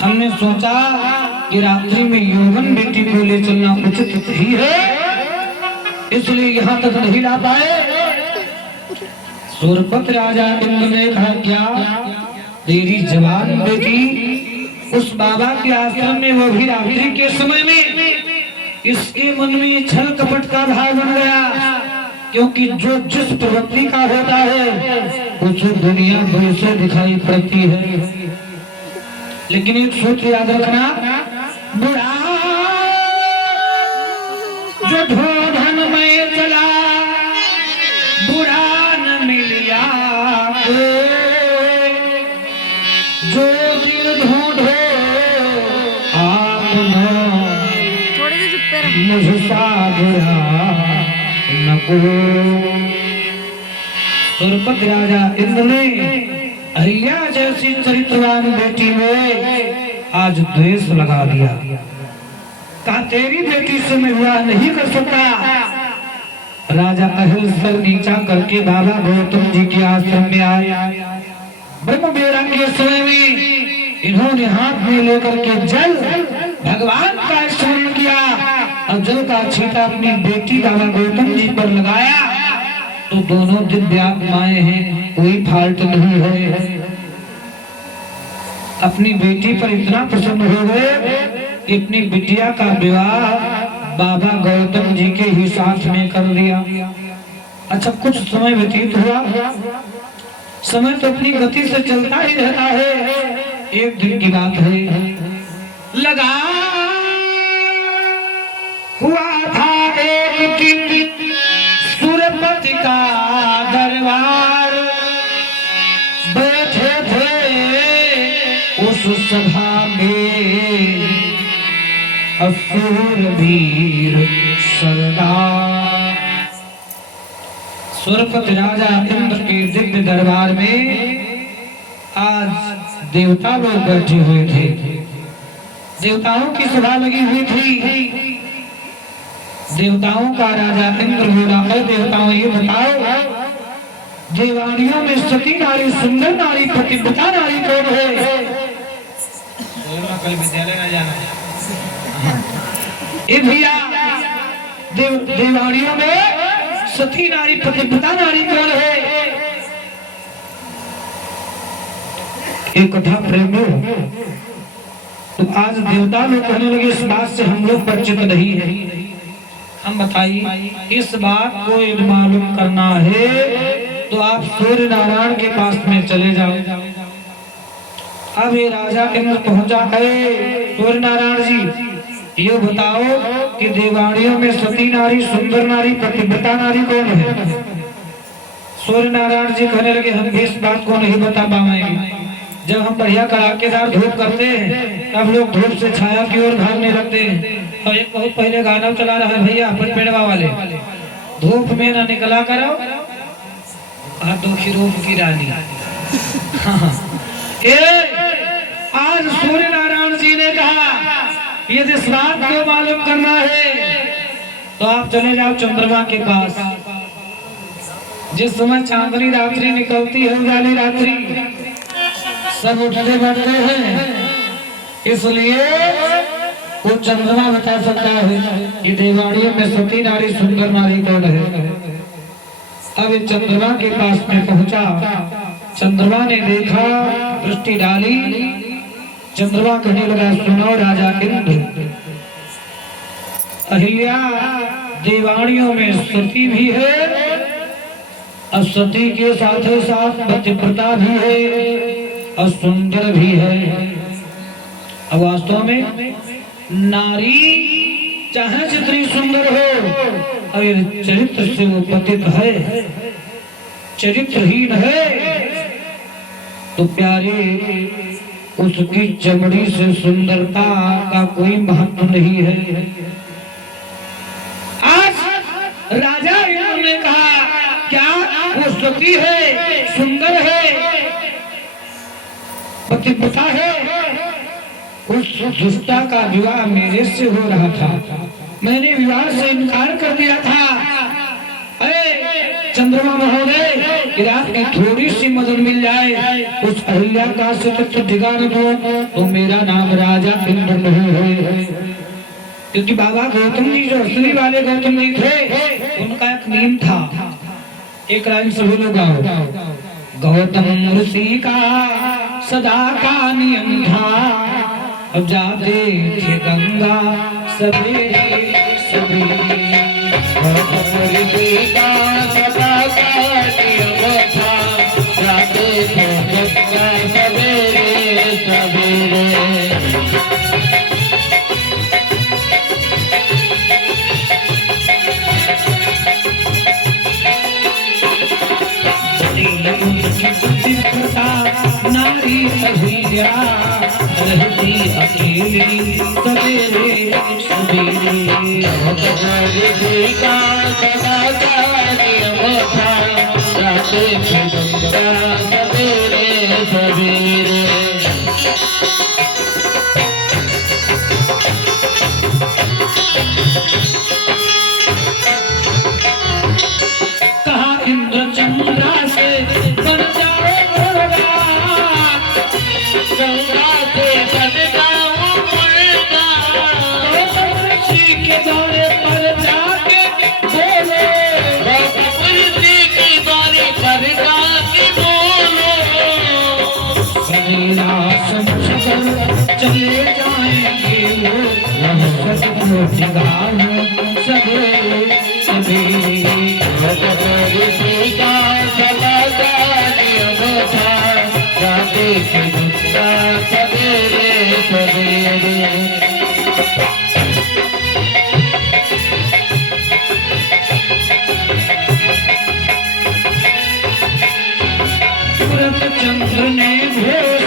हमने सोचा कि रात्रि में यौवन बेटी को ले चलना उचित ही है, इसलिए यहाँ तक नहीं ला पाए। सूरपत राजा इंद्र ने कहा, क्या तेरी जवान बेटी उस बाबा के आश्रम में, वो भी रात्रि के समय में, इसके मन में छल कपट का भाव बन गया, क्योंकि जो जिस प्रवृत्ति का होता है उसे दुनिया वैसे दिखाई पड़ती है। लेकिन एक सूत्र याद रखना, बुढ़ा जो धोधन में चला बुढ़ा न मिलिया, जो दिल ढूंढे आप मुझसा बुढ़ा न को। सूरपत राजा इंद्र ने अहिल्या जैसी चरित्रवान बेटी में आज द्वेष लगा दिया। कहा, तेरी बेटी से मैं विवाह नहीं कर सकता। राजा अहिल सर नीचा करके बाबा गौतम जी के आश्रम में आए। ब्रह्म बेड़ा के समय में इन्होंने हाथ में लेकर के जल भगवान का स्मरण किया और जल का छींटा अपनी बेटी बाबा गौतम जी पर लगाया, तो दोनों दिव्यात्माएं हैं, कोई फाल्ट नहीं है। अपनी बेटी पर इतना प्रसन्न हो गए कि अपनी बिटिया का विवाह बाबा गौतम जी के ही साथ में कर दिया। अच्छा, कुछ समय व्यतीत हुआ। समय तो अपनी गति से चलता ही रहता है। एक दिन की बात है, लगा हुआ था एक दिन सूरपति का दरबार, बैठे थे उस सभा में असुर वीर सरदार। सूरपति राजा इंद्र के दिव्य दरबार में आज देवता लोग बैठे हुए थे। देवताओं की सभा लगी हुई थी। देवताओं का राजा इंद्र बोला, अरे देवताओं, ये बताओ देवानियों में सती नारी, सुंदर नारी, पतिव्रता नारी कौन है? कल विद्यालय न जाना है भैया। देवानियों में सती नारी, पतिव्रता नारी कौन है? एक कथा प्रेमियों, तो आज देवता लोग कहने लगे इस बात से हम लोग परिचित नहीं है। हम बताइए, इस बात को यदि मालूम करना है तो आप सूर्य नारायण के पास में चले जाओ। अब ये राजा इंद्र पहुंचा है। सूर्य नारायण जी, ये बताओ कि देवानियों में सती नारी, सुंदर नारी, पतिव्रता नारी कौन है? सूर्य नारायण जी कहने लगे, हम भी इस बात को नहीं बता पाएंगे। जब हम बढ़िया कड़ाकेदार धूप करते हैं तब लोग धूप से छाया की ओर भागने लगते हैं। तो एक बहुत पहले गाना चला रहा है भैया अपन पेड़वा वाले, धूप में ना निकला करो हाथों की रूप की रानी। हाँ। आज सूर्य नारायण जी ने कहा, यदि इस बात को मालूम करना है तो आप चले जाओ चंद्रमा के पास। जिस समय चांदनी रात्रि निकलती है, उजाली रात्रि, सब उठते बैठते हैं, इसलिए वो चंद्रमा बता सकता है कि देवानियों में सती नारी, सुंदर नारी कौन है। अब ये चंद्रमा के पास में पहुंचा। चंद्रमा ने देखा, दृष्टि डाली। चंद्रमा कहने लगा, सुनो राजा इंद्र, अहिल्या देवानियों में सती भी है और सती के साथ साथ पतिव्रता भी है और सुंदर भी है। अब वास्तव में नारी चाहे जितनी सुंदर हो, अगर चरित्र से वो पतित है, चरित्रहीन है, तो प्यारे उसकी चमड़ी से सुंदरता का कोई महत्व नहीं है। आज राजा इंद्र ने कहा, क्या वो सती है, सुंदर है, पतिव्रता है? उस दुष्टा का विवाह मेरे से हो रहा था, मैंने विवाह से इनकार कर दिया था। अरे चंद्रमा महोदय, कि रात की थोड़ी सी मदद मिल जाए, उस अहिल्या का सतत ठिकाना दो तो मेरा नाम राजा इंद्र नहीं है। क्योंकि बाबा गौतम जी जो असली वाले गौतम जी थे, उनका एक नियम था, एक लाइन सभी लोग गाओ। गौतम ऋषि का सदा का नियम था, अब जाते थे गंगा सवेरे सवेरे। गौतम ऋषि का सदा का नियम था, जाते थे गंगा सवेरे सवेरे। नारी अहिल्या रहती अकेली सवेरे सवेरे। गौतम ऋषि का सदा का नियम था, जाते थे गंगा सवेरे सवेरे। कहा इंद्र चंद्रा से बन जाओ मुर्गा, गंगा से बन जाओ मुर्गा। गौतम ऋषि के दौरे पर जाके बोलो, गौतम ऋषि की बारी पर जाके बोलो। सवेरा समझकर चले जाएंगे वो, सचमुच गाँव सवेरे सवेरे। गौतम ऋषि का सदा का नियम था, जाते थे गंगा सवेरे सवेरे। तुरंत चंद्र ने घोष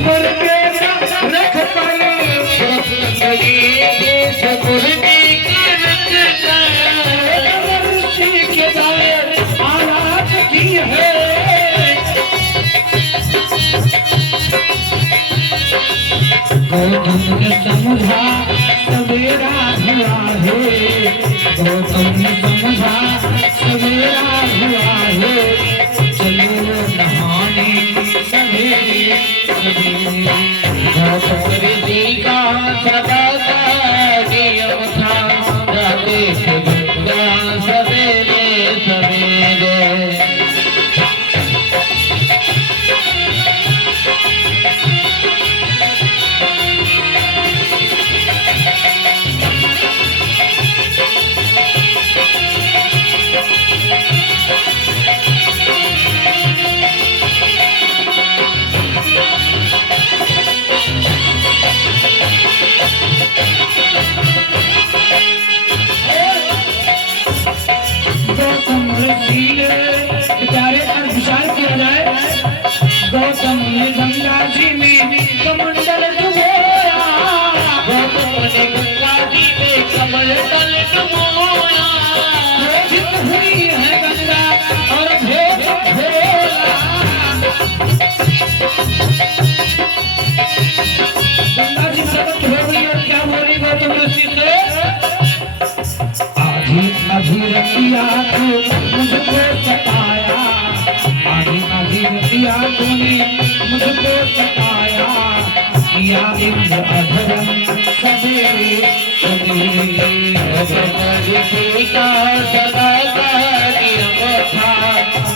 मुर्गे रख पर, ऋषि के दौरे आवाज की है। गौतम ने समझा सवेरा हुआ है, गौतम ने समझा सवेरा हुआ है, चलो नहाने सवेरे सवेरे। गौतम ऋषि का सदा का नियम था, जाते थे गंगा सवेरे सवेरे। गौतम ऋषि बेचारे पर विचार किया जाए, गौतम ने गंगा जी में कमंडल डुबोया, गौतम ने गंगा जी में कमंडल डुबोया। क्रोधित हुई है गंगा और भेद खोला। गंगा जी प्रकट हो गई और क्या बोली गौतम ऋषि से, आधी आधी रतिया को मुझको सताया, आधी आधी रतिया तूने मुझको सताया, किया इंद्र अधर्म सवेरे सवेरे। गौतम ऋषि का सदा का नियम था,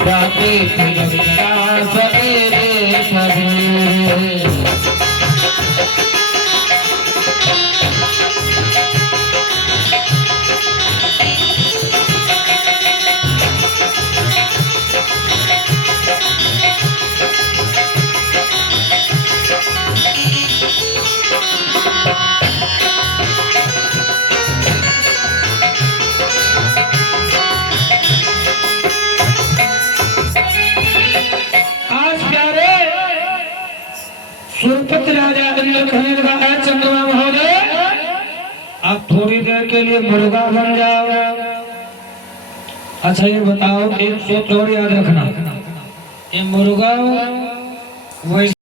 जाते थे गंगा सवेरे सवेरे। सुरपति राजा इंद्र कहने लगा, है चंद्रमा महोदय, आप थोड़ी देर के लिए मुर्गा बन जाओ। अच्छा ये बताओ, एक सोच और याद रखना, ये मुर्गा वैसे